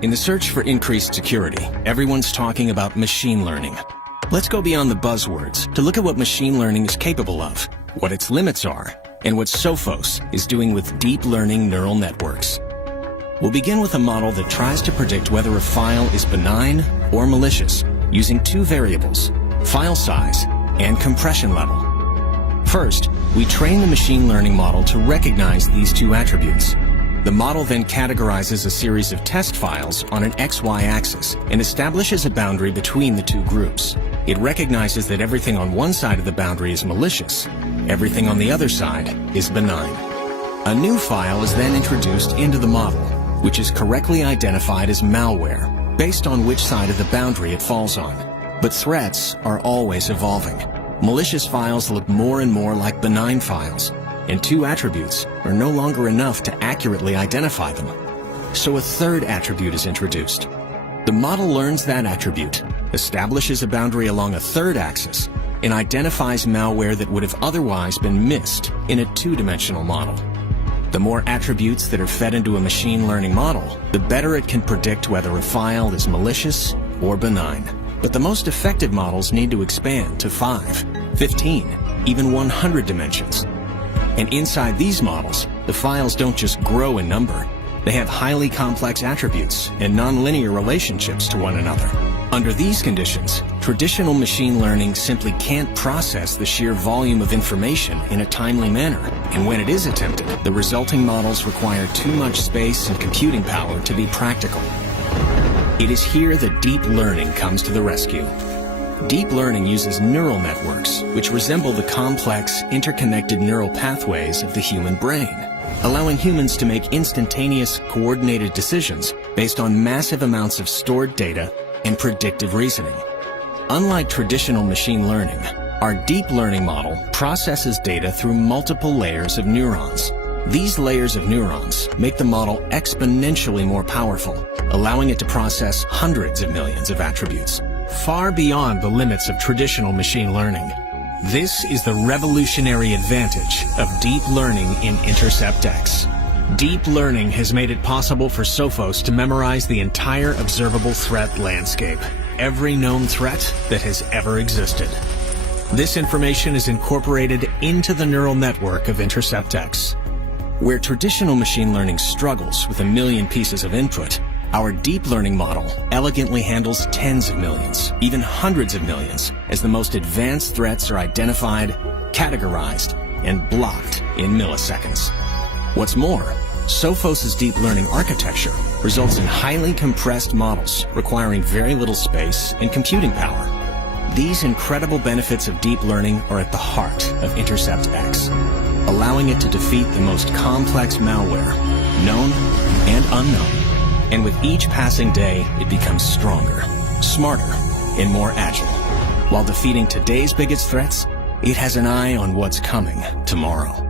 In the search for increased security, everyone's talking about machine learning. Let's go beyond the buzzwords to look at what machine learning is capable of, what its limits are, and what Sophos is doing with deep learning neural networks. We'll begin with a model that tries to predict whether a file is benign or malicious using two variables, file size and compression level. First, we train the machine learning model to recognize these two attributes. The model then categorizes a series of test files on an XY axis and establishes a boundary between the two groups. It recognizes that everything on one side of the boundary is malicious, everything on the other side is benign. A new file is then introduced into the model, which is correctly identified as malware, based on which side of the boundary it falls on. But threats are always evolving. Malicious files look more and more like benign files, and two attributes are no longer enough to accurately identify them. So a third attribute is introduced. The model learns that attribute, establishes a boundary along a third axis, and identifies malware that would have otherwise been missed in a two-dimensional model. The more attributes that are fed into a machine learning model, the better it can predict whether a file is malicious or benign. But the most effective models need to expand to 5, 15, even 100 dimensions. And inside these models, the files don't just grow in number. They have highly complex attributes and nonlinear relationships to one another. Under these conditions, traditional machine learning simply can't process the sheer volume of information in a timely manner. And when it is attempted, the resulting models require too much space and computing power to be practical. It is here that deep learning comes to the rescue. Deep learning uses neural networks, which resemble the complex, interconnected neural pathways of the human brain, allowing humans to make instantaneous, coordinated decisions based on massive amounts of stored data and predictive reasoning. Unlike traditional machine learning, our deep learning model processes data through multiple layers of neurons. These layers of neurons make the model exponentially more powerful, allowing it to process hundreds of millions of attributes, far beyond the limits of traditional machine learning. This is the revolutionary advantage of deep learning in Intercept X. Deep learning has made it possible for Sophos to memorize the entire observable threat landscape, every known threat that has ever existed. This information is incorporated into the neural network of Intercept X. Where traditional machine learning struggles with a million pieces of input, our deep learning model elegantly handles tens of millions, even hundreds of millions, as the most advanced threats are identified, categorized, and blocked in milliseconds. What's more, Sophos' deep learning architecture results in highly compressed models requiring very little space and computing power. These incredible benefits of deep learning are at the heart of Intercept X, allowing it to defeat the most complex malware, known and unknown. And with each passing day, it becomes stronger, smarter, and more agile. While defeating today's biggest threats, it has an eye on what's coming tomorrow.